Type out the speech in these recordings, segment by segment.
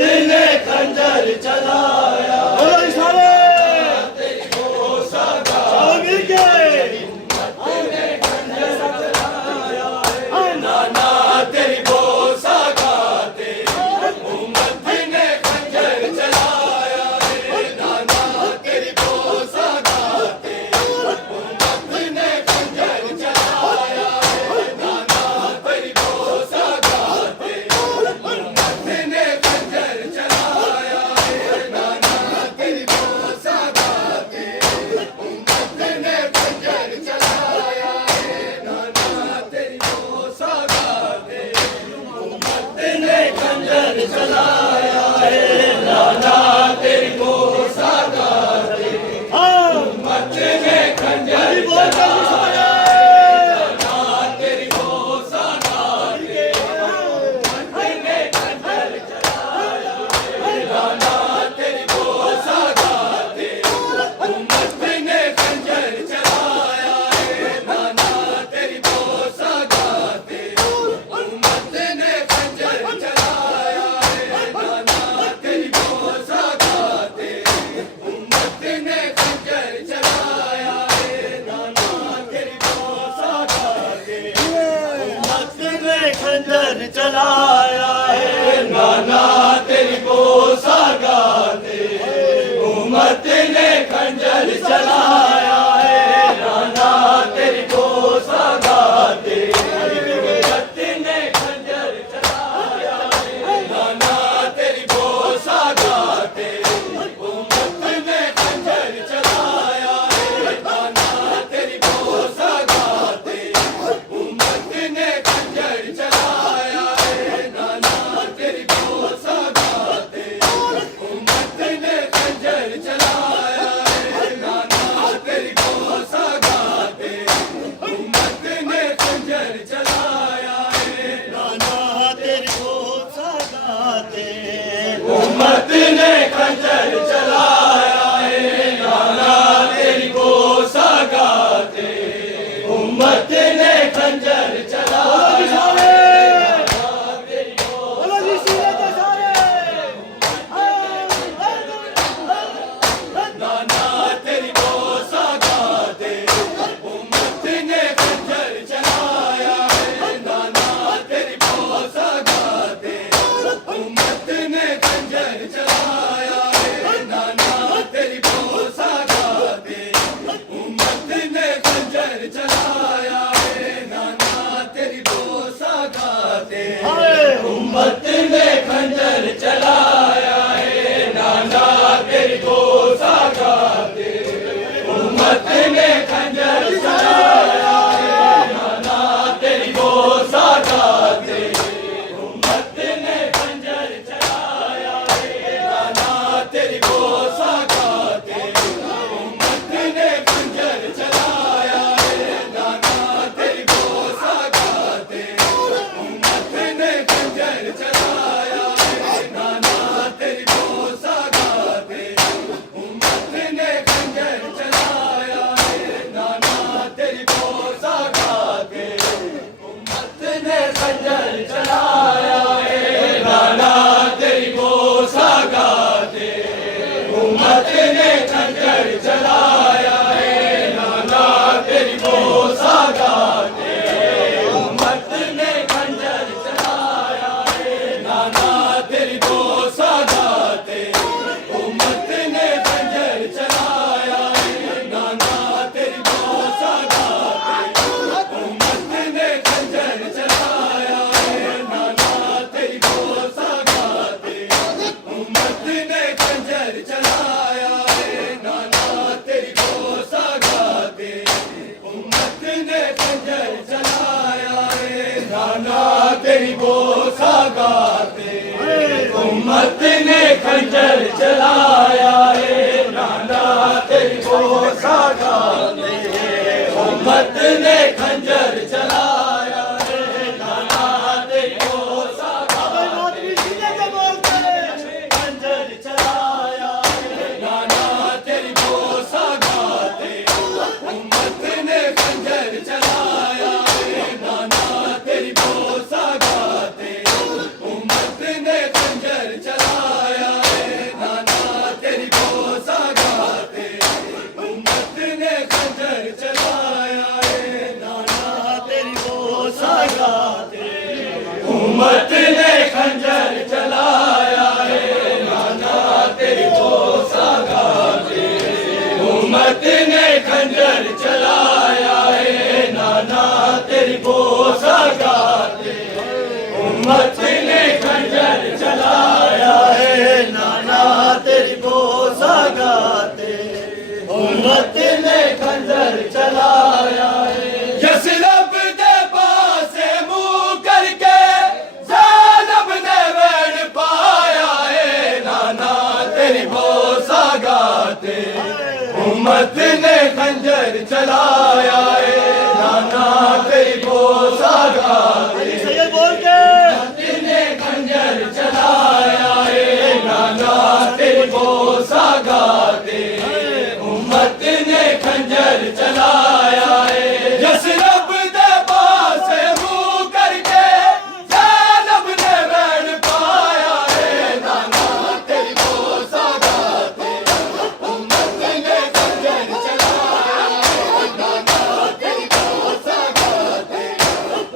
ने खंजर चलाया, चलाया है नाना तेरी को सागाते, उम्मत ने खंजर चलाया नाना तेरी को सागाते, उम्मत ने खंजर चलाया नाना तेरी को सागाते, उम्मत ने खंजर चलाया नाना तेरी को सागाते, उम्मत ने खंजर चलाया खंजर चलाया है नाना तेरी को सागाते, उम्मत ने खंजर चलाया है नाना तेरी को सागाते, उम्मत ने खंजर चलाया है नाना तेरी को सागाते, उम्मत ने खंजर चलाया है नाना तेरी को सागाते, उम्मत ने खंजर चलाया है नाना तेरी को सागाते, उम्मत ने खंजर चलाया है नाना तेरी को सागाते, उम्मत ने खंजर चलाया है नाना तेरी को सागाते, उम्मत ने खंजर चलाया है नाना तेरी को सागाते, उम्मत ने खंजर चलाया नाना तेरी को सागाते, उम्मत ने खंजर चलाया है नाना तेरी को सागाते, उम्मत ने खंजर चलाया है नाना तेरी को सागाते, उम्मत ने खंजर चलाया है नाना तेरी को सागाते, उम्मत ने खंजर चलाया है नाना तेरी को सागाते, उम्मत ने खंजर चलाया है नाना तेरी को सागाते, उम्मत ने खंजर चलाया है नाना तेरी को सागाते, उम्मत ने खंजर चलाया है नाना तेरी को सागाते, उम्मत ने खंजर चलाया है नाना तेरी को सागाते, उम्मत ने खंजर चलाया है नाना तेरी को सागाते, उम्मत ने खंजर चलाया है नाना तेरी को सागाते, उम्मत ने खंजर चलाया है नाना तेरी को सागाते, उम्मत ने खंजर चलाया है नाना तेरी को सागाते, उम्मत ने खंजर चलाया है नाना तेरी को सागाते, उम्मत ने खंजर चलाया है नाना तेरी को सागाते, उम्मत ने खंजर चलाया है नाना तेरी को सागाते, उम्मत ने खंजर चलाया है नाना तेरी को सागाते। उम्मत ने खंजर चलाया है नाना तेरी पोशाका पे उम्मत ने खंजर चलाया है नाना तेरी पोशाका पे उम्मत ने खंजर चलाया है नाना तेरी पोशाका पे उम्मत ने खंजर चलाया है यसरब दे पासे मुंह करके ज़ैनब ने वैन पाया है नाना तेरी पोशाका पे उम्मत ने खंजर चलाया है नाना तेरी पोशाका पे उम्मत ने खंजर चलाया है नाना तेरी पोशाका पे उम्मत ने खंजर चलाया है यसरब दे पासे मुंह करके ज़ैनब ने वैन पाया है नाना तेरी पोशाका पे उम्मत ने खंजर चलाया है नाना तेरी पोशाका पे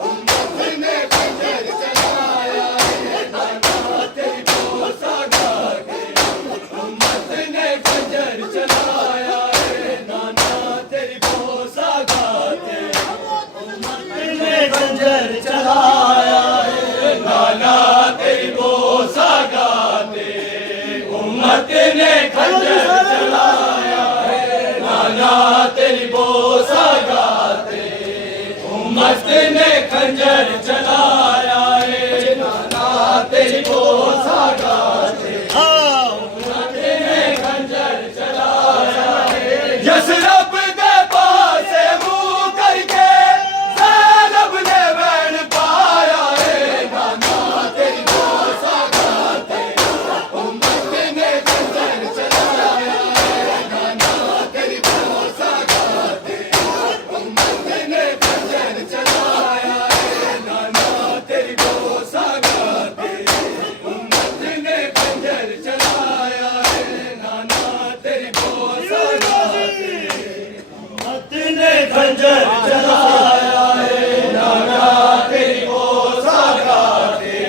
उम्मत ने खंजर चलाया है नाना तेरी पोशाका पे उम्मत ने खंजर चलाया है नाना तेरी पोशाका पे उम्मत ने खंजर चलाया है नाना तेरी पोशाका पे उम्मत ने खंजर चलाया है नाना तेरी पोशाका पे उम्मत ने खंजर चलाया है नाना तेरी पोशाका पे उम्मत ने खंजर चलाया है यसरब दे पासे मुंह करके ज़ैनब ने वैन पाया है नाना तेरी पोशाका पे उम्मत ने खंजर चलाया है नाना तेरी पोशाका पे उम्मत ने खंजर चलाया है नाना तेरी पोशाका पे उम्मत ने खंजर चलाया है नाना तेरी पोशाका पे उम्मत ने खंजर चलाया है नाना तेरी पोशाका पे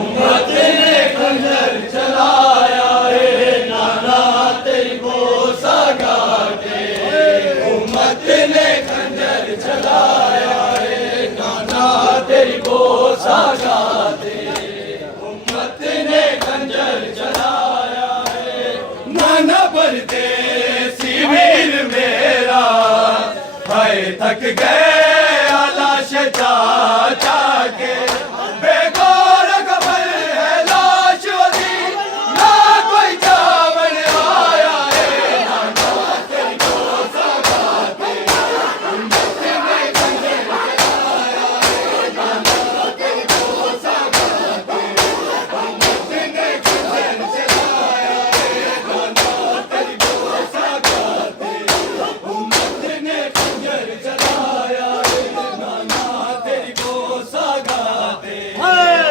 उम्मत ने खंजर चलाया है नाना तेरी पोशाका पे उम्मत ने खंजर चलाया है नाना तेरी पोशाका पे उम्मत ने खंजर चलाया है नाना परदेसी वीर मेरा हाय थक गए लाश चाचा के बेगौर खबर है लाश वाली ना कोई चावल आया है नाना तेरी पोशाका पे उम्मत ने खंजर चलाया है नाना तेरी पोशाका पे उम्मत ने खंजर चलाया है नाना तेरी पोशाका पे उम्मत ने खंजर चलाया है नाना तेरी पोशाका पे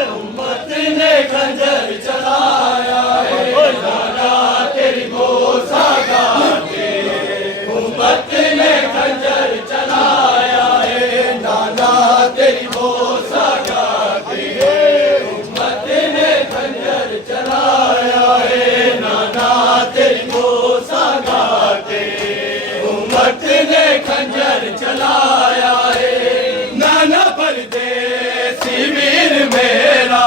उम्मत ने खंजर चलाया है नाना तेरी पोशाका पे उम्मत ने खंजर चलाया है नाना तेरी पोशाका पे उम्मत ने खंजर चलाया है नाना तेरी पोशाका पे उम्मत ने खंजर चलाया है नाना परदेसी वीर मेरा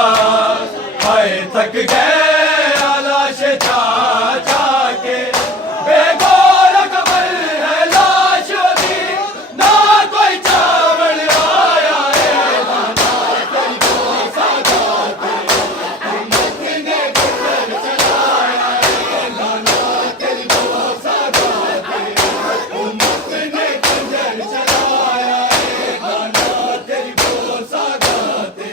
हाय थक गए लाश चाचा के बेगौर खबर है लाश वाली ना कोई चावल आया है नाना तेरी पोशाका पे उम्मत ने खंजर चलाया है नाना तेरी पोशाका पे उम्मत ने खंजर चलाया है नाना तेरी पोशाका पे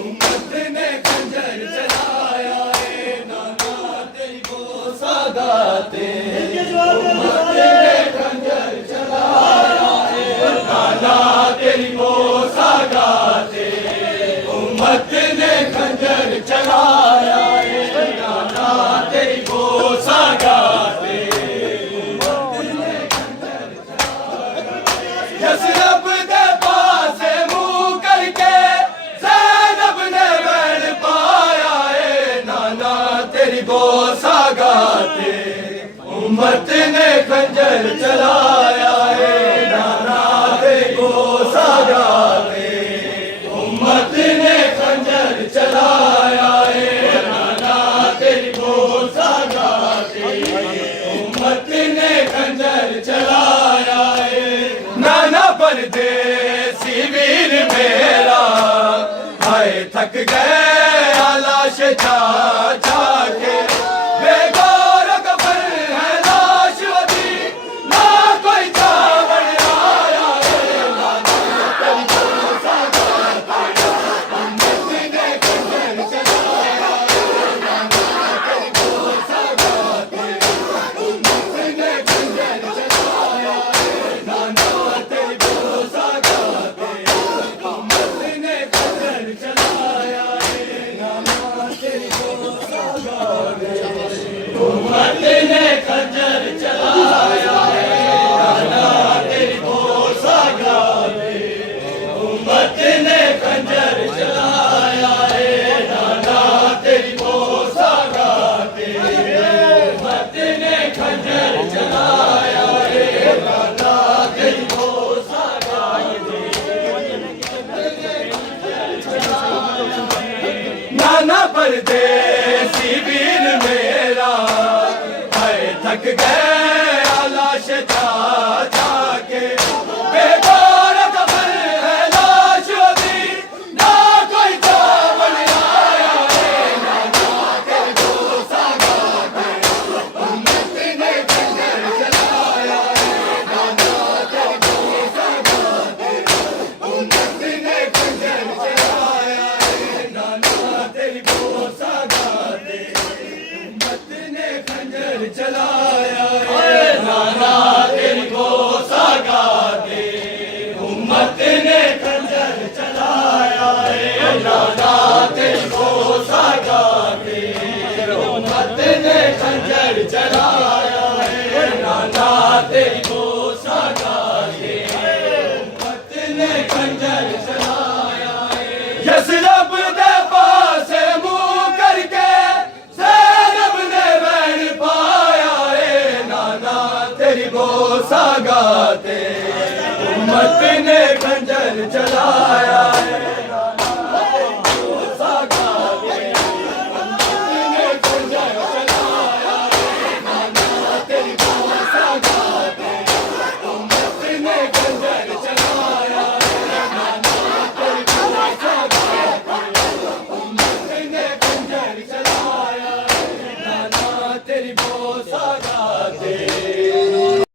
उम्मत ने खंजर चलाया है नाना तेरी पोशाका पे उम्मत ने खंजर चलाया है नाना तेरी पोशाका पे उम्मत ने खंजर चलाया है नाना तेरी पोशाका पे यसरब दे पासे मुंह करके ज़ैनब ने उम्मत ने खंजर चलाया है, नाना तेरी गोसा गाते। उम्मत ने खंजर चलाया है, नाना तेरी गोसा गाते। उम्मत ने खंजर चलाया है, नाना परदेसी वीर मेरा, हाय थक गए लाश चा चा के। बेगौर कफन है लाश वदी, ना कोई चावल आया है, नाना तेरी गोसा गाते। उम्मत ने खंजर चलाया है, नाना तेरी गोसा गाते। उम्मत ने खंजर चलाया है, नाना तेरी गोसा गाते। उम्मत ने खंजर चलाया है, नाना तेरी गोसा गाते। उम्मत ने खंजर चलाया है, नाना तेरी गोसा गाते। उम्मत ने खंजर चलाया है, नाना तेरी गोसा गाते। उम्मत ने खंजर चलाया है, नाना तेरी गोसा गाते। नाना परदेसी वीर मेरा, हाय थक गए लाश चा चा के। बेगौर कफन है लाश वदी, ना कोई चावल आया है, नाना तेरी गोसा गाते। उम्मत ने खंजर चलाया है, नाना तेरी गोसा गाते। उम्मत ने खंजर चलाया है, नाना तेरी गोसा गाते। उम्मत ने खंजर चलाया है, नाना तेरी गोसा गाते। उम्मत ने खंजर चलाया है, नाना तेरी गोसा गाते। उम्मत ने खंजर चलाया है, नाना तेरी गोसा गाते। उम्मत ने खंजर चलाया है, यसरब दे पास मुंह करके ज़ैनब ने बैर पाया है, नाना तेरी गोसा गाते। उम्मत ने खंजर चलाया है,